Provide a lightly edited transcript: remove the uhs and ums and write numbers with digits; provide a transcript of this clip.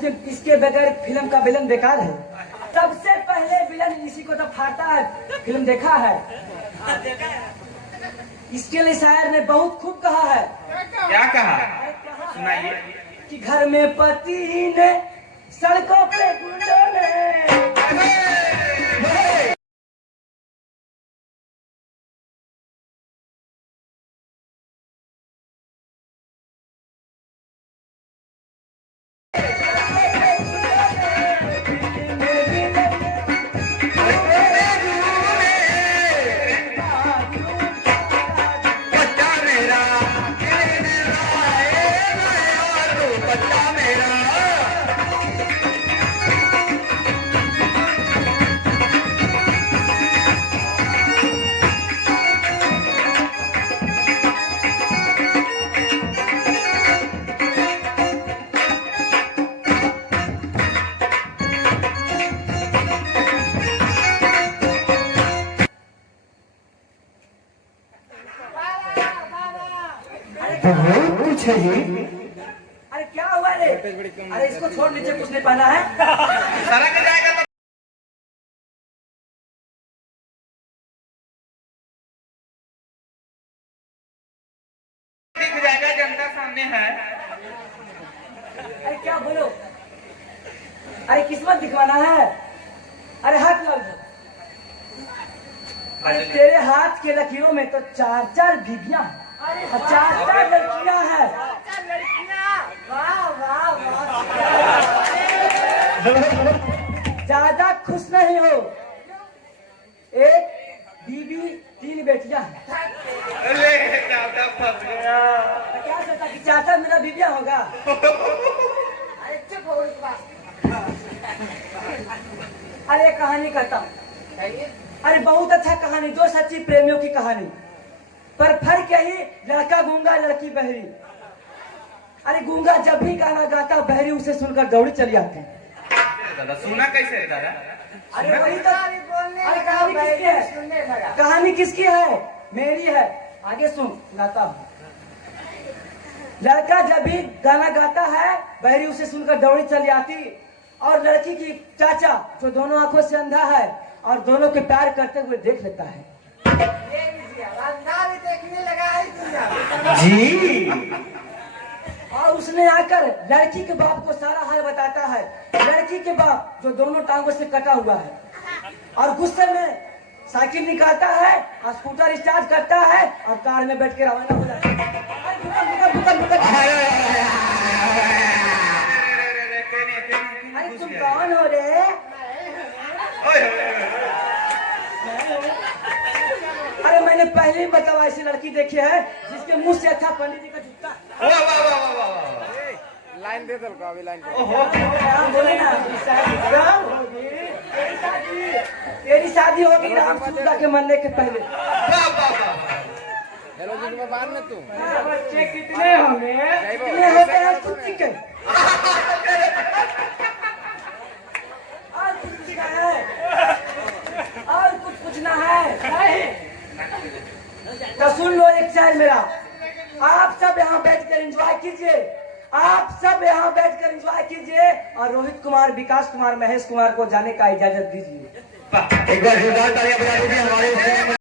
इसके बगैर फिल्म का विलन बेकार है। सबसे पहले विलन इसी को तो फाड़ता है। फिल्म देखा है? इसके लिए शायर ने बहुत खूब कहा है। क्या कहा? सुनाइए। कि घर में पति ने, सड़कों पे गुंडों ने। बहुत कुछ है जी। अरे क्या हुआ रे? अरे इसको छोड़, नीचे कुछ नहीं पहना है। सड़क जाएगा तो दिख जाएगा, जनता सामने है। अरे क्या बोलो? अरे किस्मत दिखवाना है। अरे हाथ लग जाओ। अरे तेरे हाथ के लकीरों में तो 4-4 बीबियां हैं, 4-4 लड़कियां हैं। वाह वाह वाह। ज्यादा खुश नहीं हो। एक बीबी 3 बेटियां हैं। अरे ज्यादा फंस गया। तो क्या सोचा कि 4-4 मेरा बीबियां होगा? अरे चुप हो। अरे कहानी कहता हूँ। अरे बहुत अच्छा कहानी, 2 सच्ची प्रेमियों की कहानी। पर फर्क यही, लड़का गूंगा लड़की बहरी। अरे गूंगा जब भी गाना गाता, बहरी उसे सुनकर दौड़ी चली आती। दादा सुना कैसे है दादा? अरे वही तो। अरे कहानी किसकी है? कहानी किसकी है? मेरी है। आगे सुन, गाता हूँ। लड़का जब भी गाना गाता है, बहरी उसे सुनकर दौड़ी चली आती, और लड़की की चाचा जो दोनों आंखों से अंधा है और दोनों के प्यार करते हुए देख लेता है। देखने लगा है जी। और उसने आकर लड़की के बाप को सारा हाल बताता है। लड़की के बाप जो दोनों टांगों से कटा हुआ है, और गुस्से में साइकिल निकालता है और स्कूटर स्टार्ट करता है और कार में बैठ के रवाना हो जाता है। अरे तुम कौन हो रे? अरे मैंने पहले ही बताया, ऐसी लड़की देखी है जिसके मुंह से अच्छा पंडित जी का जूता। वाह वाह वाह वाह वाह। लाइन दे दो अभी लाइन दे। बोले ना, तेरी शादी होगी राम सीता के मरने के पहले। वाह वाह वाह। हेलो जी में बाहर ना तू। बच्चे कितने होंगे? कितने होते हैं कुत्ती के? और कुछ पूछना है? और कुछ पूछना है? नहीं। तो सुन लो एक शायर मेरा। आप सब यहाँ बैठकर एंजॉय कीजिए। आप सब यहाँ बैठकर एंजॉय कीजिए और रोहित कुमार, विकास कुमार, महेश कुमार को जाने का इजाजत दीजिए। एक बार जोरदार तालियां बजा दीजिए हमारे